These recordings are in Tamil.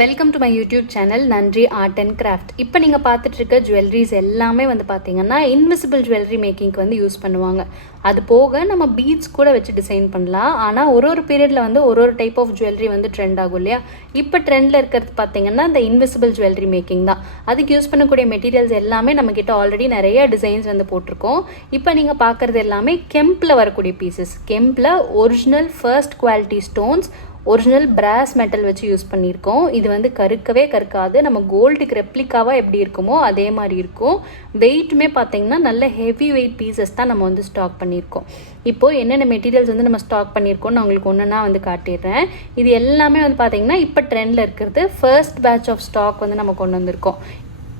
Welcome to my YouTube channel நன்றி ஆர்ட் அண்ட் கிராஃப்ட். இப்போ நீங்கள் பார்த்துட்டு இருக்க ஜுவல்லரிஸ் எல்லாமே வந்து பார்த்தீங்கன்னா இன்விசிபிள் ஜுவல்லரி மேக்கிங்க்கு வந்து யூஸ் பண்ணுவாங்க. அது போக நம்ம பீட்ஸ் கூட வச்சு டிசைன் பண்ணலாம். ஆனால் ஒரு பீரியடில் வந்து ஒரு டைப் ஆஃப் ஜுவல்லரி வந்து ட்ரெண்ட் ஆகும் இல்லையா? இப்போ ட்ரெண்டில் இருக்கிறது பார்த்தீங்கன்னா இந்த இன்விசிபிள் ஜுவல்லரி மேக்கிங் தான். அதுக்கு யூஸ் பண்ணக்கூடிய மெட்டீரியல்ஸ் எல்லாமே நம்மக்கிட்ட ஆல்ரெடி நிறைய டிசைன்ஸ் வந்து போட்டிருக்கோம். இப்போ நீங்கள் பார்க்குறது எல்லாமே கெம்பில் வரக்கூடிய பீசஸ். கெம்பில் original first quality stones, original brass metal வச்சு யூஸ் பண்ணியிருக்கோம். இது வந்து கருக்கவே கருக்காது. நம்ம கோல்டுக்கு ரெப்ளிகாவாக எப்படி இருக்குமோ அதே மாதிரி இருக்கும். வெயிட்டுமே பார்த்தீங்கன்னா நல்ல ஹெவி வெயிட் பீசஸ் தான் நம்ம வந்து ஸ்டாக் பண்ணியிருக்கோம். இப்போது என்னென்ன மெட்டீரியல்ஸ் வந்து நம்ம ஸ்டாக் பண்ணியிருக்கோம் நான் உங்களுக்கு ஒன்றுனா வந்து காட்டிடுறேன். இது எல்லாமே வந்து பார்த்தீங்கன்னா இப்போ ட்ரெண்டில் இருக்கிறது ஃபர்ஸ்ட் பேட்ச் ஆஃப் ஸ்டாக் வந்து நம்ம கொண்டு வந்திருக்கோம்.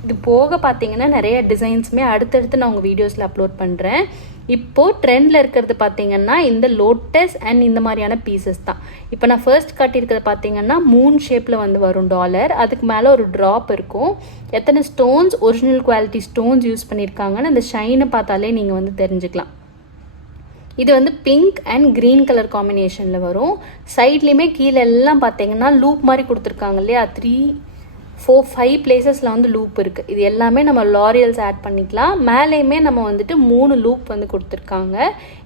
இது போக பார்த்தீங்கன்னா நிறைய டிசைன்ஸுமே அடுத்தடுத்து நான் உங்கள் வீடியோஸில் அப்லோட் பண்ணுறேன். இப்போது ட்ரெண்டில் இருக்கிறது பார்த்தீங்கன்னா இந்த லோட்டஸ் அண்ட் இந்த மாதிரியான பீசஸ் தான். இப்போ நான் ஃபர்ஸ்ட் காட்டியிருக்கிறது பார்த்தீங்கன்னா மூன் ஷேப்பில் வந்து வரும் டாலர். அதுக்கு மேலே ஒரு ட்ராப் இருக்கும். எத்தனை stones original quality stones use பண்ணியிருக்காங்கன்னு அந்த ஷைனை பார்த்தாலே நீங்கள் வந்து தெரிஞ்சுக்கலாம். இது வந்து பிங்க் அண்ட் க்ரீன் கலர் காம்பினேஷனில் வரும். சைட்லேயுமே கீழே எல்லாம் பார்த்தீங்கன்னா லூப் மாதிரி கொடுத்துருக்காங்க இல்லையா? 3, 4, 5 பிளேசஸில் வந்து லூப் இருக்குது. இது எல்லாமே நம்ம லாரியல்ஸ் ஆட் பண்ணிக்கலாம். மேலேயுமே நம்ம வந்துட்டு 3 லூப் வந்து கொடுத்துருக்காங்க.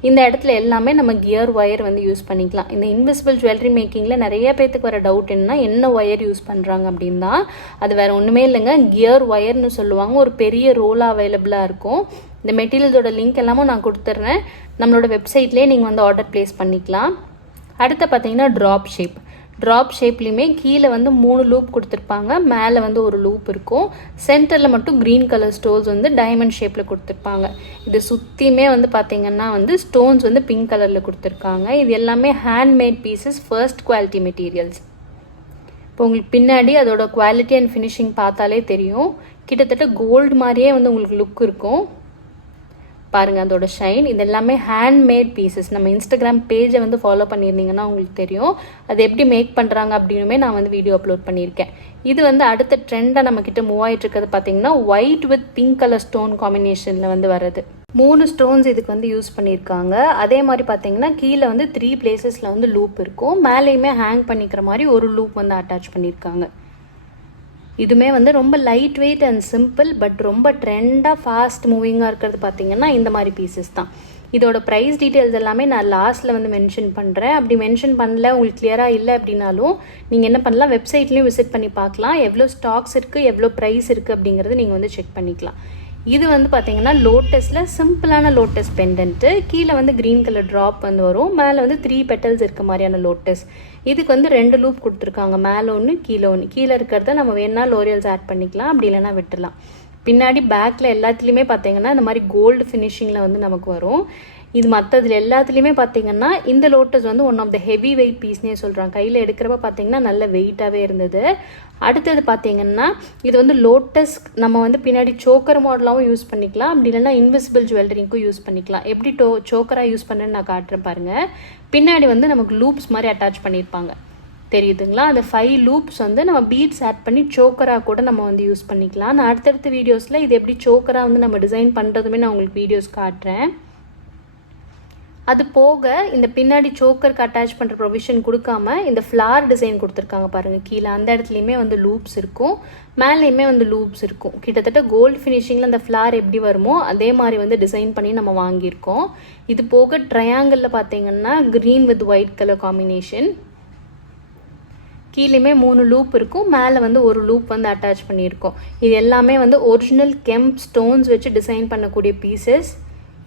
இந்த இடத்துல எல்லாமே நம்ம கியர் ஒயர் வந்து யூஸ் பண்ணிக்கலாம். இந்த இன்விசிபிள் ஜுவல்லரி மேக்கிங்கில் நிறைய பேர்த்துக்கு வர டவுட் என்ன ஒயர் யூஸ் பண்ணுறாங்க அப்படின்னு தான். அது வேறு ஒன்றுமே இல்லைங்க, கியர் ஒயர்னு சொல்லுவாங்க. ஒரு பெரிய ரோலாக அவைலபிளாக இருக்கும். இந்த மெட்டீரியல்ஸோட லிங்க் எல்லாமும் நான் கொடுத்துட்றேன். நம்மளோட வெப்சைட்லேயே நீங்கள் வந்து ஆர்டர் ப்ளேஸ் பண்ணிக்கலாம். அடுத்து பார்த்தீங்கன்னா ட்ராப் ஷேப்லேயுமே கீழே வந்து 3 லூப் கொடுத்துருப்பாங்க. மேலே வந்து ஒரு லூப் இருக்கும். சென்டரில் மட்டும் க்ரீன் கலர் ஸ்டோன்ஸ் வந்து டைமண்ட் ஷேப்பில் கொடுத்துருப்பாங்க. இது சுற்றியுமே வந்து பார்த்திங்கன்னா வந்து ஸ்டோன்ஸ் வந்து பிங்க் கலரில் கொடுத்துருக்காங்க. இது எல்லாமே handmade pieces, first quality materials. இப்போ உங்களுக்கு பின்னாடி அதோட குவாலிட்டி அண்ட் ஃபினிஷிங் பார்த்தாலே தெரியும். கிட்டத்தட்ட கோல்டு மாதிரியே வந்து உங்களுக்கு லுக் இருக்கும். பாருங்கள் அதோட ஷைன். இது எல்லாமே ஹேண்ட்மேட் பீசஸ். நம்ம இன்ஸ்டாகிராம் பேஜை வந்து ஃபாலோ பண்ணியிருந்தீங்கன்னா உங்களுக்கு தெரியும் அது எப்படி மேக் பண்ணுறாங்க அப்படின்னுமே நான் வந்து வீடியோ அப்லோட் பண்ணியிருக்கேன். இது வந்து அடுத்த ட்ரெண்டாக நம்மக்கிட்ட மூவ் ஆகிட்டு இருக்கிறது பார்த்தீங்கன்னா white with pink colour stone காம்பினேஷனில் வந்து வருது. 3 ஸ்டோன்ஸ் இதுக்கு வந்து யூஸ் பண்ணியிருக்காங்க. அதே மாதிரி பார்த்தீங்கன்னா கீழே வந்து 3 பிளேசஸில் வந்து லூப் இருக்கும். மேலேயுமே ஹேங் பண்ணிக்கிற மாதிரி ஒரு லூப் வந்து அட்டாச் பண்ணியிருக்காங்க. இதுவுமே வந்து ரொம்ப light weight and simple, but ரொம்ப ட்ரெண்டாக ஃபாஸ்ட் மூவிங்காக இருக்கிறது பார்த்திங்கன்னா இந்த மாதிரி பீசஸ் தான். இதோட ப்ரைஸ் டீட்டெயில்ஸ் எல்லாமே நான் லாஸ்ட்டில் வந்து மென்ஷன் பண்ணுறேன். அப்படி மென்ஷன் பண்ணல உங்களுக்கு கிளியராக இல்லை அப்படின்னாலும் நீங்கள் என்ன பண்ணலாம், வெப்சைட்லேயும் விசிட் பண்ணி பார்க்கலாம். எவ்வளோ ஸ்டாக்ஸ் இருக்குது, எவ்வளோ ப்ரைஸ் இருக்குது அப்படிங்கிறது நீங்கள் வந்து செக் பண்ணிக்கலாம். இது வந்து பார்த்தீங்கன்னா லோட்டஸில் சிம்பிளான லோட்டஸ் பெண்டன்ட்டு. கீழே வந்து க்ரீன் கலர் ட்ராப் வந்து வரும். மேலே வந்து 3 பெட்டல்ஸ் இருக்க மாதிரியான லோட்டஸ். இதுக்கு வந்து 2 லூப் கொடுத்துருக்காங்க. மேலே ஒன்று கீழே ஒன்று. கீழே இருக்கிறத நம்ம வேணா லோரியல்ஸ் ஆட் பண்ணிக்கலாம், அப்படி இல்லைனா விட்டுடலாம். பின்னாடி பேக்கில் எல்லாத்துலேயுமே பார்த்தீங்கன்னா இந்த மாதிரி கோல்டு ஃபினிஷிங்கில் வந்து நமக்கு வரும். இது மற்றதுல எல்லாத்துலேயுமே பார்த்தீங்கன்னா இந்த லோட்டஸ் வந்து one of the heavy weight பீஸ்னே சொல்கிறாங்க. கையில் எடுக்கிறப்ப பார்த்தீங்கன்னா நல்ல வெயிட்டாகவே இருந்தது. அடுத்தது பார்த்தீங்கன்னா இது வந்து லோட்டஸ் நம்ம வந்து பின்னாடி சோக்கர் மாடலாகவும் யூஸ் பண்ணிக்கலாம், அப்படி இல்லைன்னா இன்விசிபிள் ஜுவல்லரிக்கும் யூஸ் பண்ணிக்கலாம். எப்படி சோக்கராக யூஸ் பண்ணுறேன்னு நான் காட்டுறேன் பாருங்கள். பின்னாடி வந்து நமக்கு லூப்ஸ் மாதிரி அட்டாச் பண்ணியிருப்பாங்க, தெரியுதுங்களா? அந்த 5 லூப்ஸ் வந்து நம்ம பீட்ஸ் ஆட் பண்ணி சோக்கராக கூட நம்ம வந்து யூஸ் பண்ணிக்கலாம். நான் அடுத்தடுத்த வீடியோஸில் இது எப்படி சோக்கராக வந்து நம்ம டிசைன் பண்ணுறதுமே நான் உங்களுக்கு வீடியோஸ் காட்டுறேன். அது போக இந்த பின்னாடி சோக்கருக்கு அட்டாச் பண்ணுற ப்ரொவிஷன் கொடுக்காம இந்த ஃப்ளார் டிசைன் கொடுத்துருக்காங்க பாருங்கள். கீழே அந்த இடத்துலையுமே வந்து லூப்ஸ் இருக்கும், மேலேயுமே வந்து லூப்ஸ் இருக்கும். கிட்டத்தட்ட கோல்டு ஃபினிஷிங்கில் அந்த ஃப்ளார் எப்படி வருமோ அதே மாதிரி வந்து டிசைன் பண்ணி நம்ம வாங்கியிருக்கோம். இது போக ட்ரையாங்கிளில் பார்த்தீங்கன்னா green with white colour combination. கீழேயுமே 3 லூப் இருக்கும். மேலே வந்து ஒரு லூப் வந்து அட்டாச் பண்ணியிருக்கோம். இது எல்லாமே வந்து ஒரிஜினல் கெம்ப் ஸ்டோன்ஸ் வச்சு டிசைன் பண்ணக்கூடிய பீசஸ்.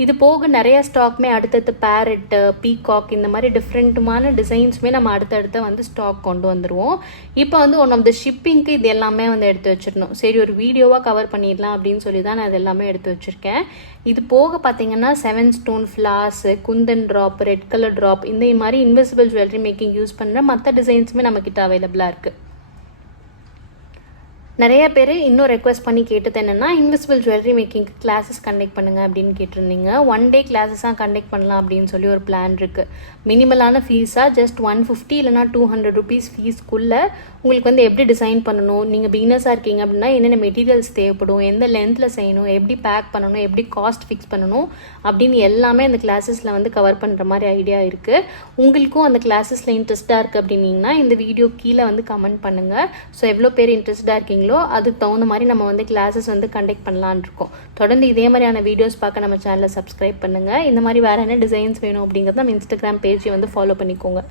இது போக நிறைய ஸ்டாக்மே அடுத்தடுத்து பேரட்டு, பீகாக் இந்த மாதிரி டிஃப்ரெண்ட்டுமான டிசைன்ஸுமே நம்ம அடுத்தடுத்து வந்து ஸ்டாக் கொண்டு வந்துடுவோம். இப்போ வந்து ஒன் ஆஃப் த ஷிப்பிங்க்கு இது எல்லாமே வந்து எடுத்து வச்சிடணும். சரி ஒரு வீடியோவாக கவர் பண்ணிடலாம் அப்படின்னு சொல்லி தான் நான் இது எல்லாமே எடுத்து வச்சுருக்கேன். இது போக பார்த்தீங்கன்னா 7 stone flowers, Kundan drop, red colour drop, இந்த மாதிரி இன்விசிபிள் ஜுவல்லரி மேக்கிங் யூஸ் பண்ணுற மற்ற டிசைன்ஸுமே நம்மக்கிட்ட அவைலபிளாக இருக்குது. நிறைய பேர் இன்னும் ரெக்வஸ்ட் பண்ணி கேட்டது என்னென்னா இன்விசிபிள் ஜுவல்லரி மேக்கிங்க்கு கிளாஸஸ் கண்டக்ட் பண்ணுங்கள் அப்படின்னு கேட்டிருந்தீங்க. 1 டே கிளாஸஸாக கண்டக்ட் பண்ணலாம் அப்படின்னு சொல்லி ஒரு பிளான் இருக்குது. மினிமலான ஃபீஸாக ஜஸ்ட் 150 இல்லைனா 200 ருபீஸ் ஃபீஸ்க்குள்ளே உங்களுக்கு வந்து எப்படி டிசைன் பண்ணணும், நீங்கள் பிகினர்ஸாக இருக்கீங்க அப்படின்னா என்னென்ன மெட்டீரியல்ஸ் தேவைப்படும், எந்த லென்த்தில் செய்யணும், எப்படி பேக் பண்ணணும், எப்படி காஸ்ட் ஃபிக்ஸ் பண்ணணும் அப்படின்னு எல்லாமே அந்த கிளாஸஸில் வந்து கவர் பண்ணுற மாதிரி ஐடியா இருக்குது. உங்களுக்கும் அந்த கிளாஸஸில் இன்ட்ரெஸ்ட்டாக இருக்குது அப்படின்னீங்கன்னா இந்த வீடியோ கீழே வந்து கமெண்ட் பண்ணுங்கள். ஸோ எவ்வளோ பேர் இன்ட்ரெஸ்ட்டாக இருக்கீங்களோ அதுக்கு தகுந்த மாதிரி நம்ம வந்து கிளாஸஸ் வந்து கண்டக்ட் பண்ணலான்னு இருக்கோம். தொடர்ந்து இதே மாதிரியான வீடியோஸ் பார்க்க நம்ம சேனலை சப்ஸ்கிரைப் பண்ணுங்கள். இந்த மாதிரி வேறு என்ன டிசைன்ஸ் வேணும் அப்படிங்கிறத நம்ம இன்ஸ்டாகிராம் பேஜை வந்து ஃபாலோ பண்ணிக்கோங்க.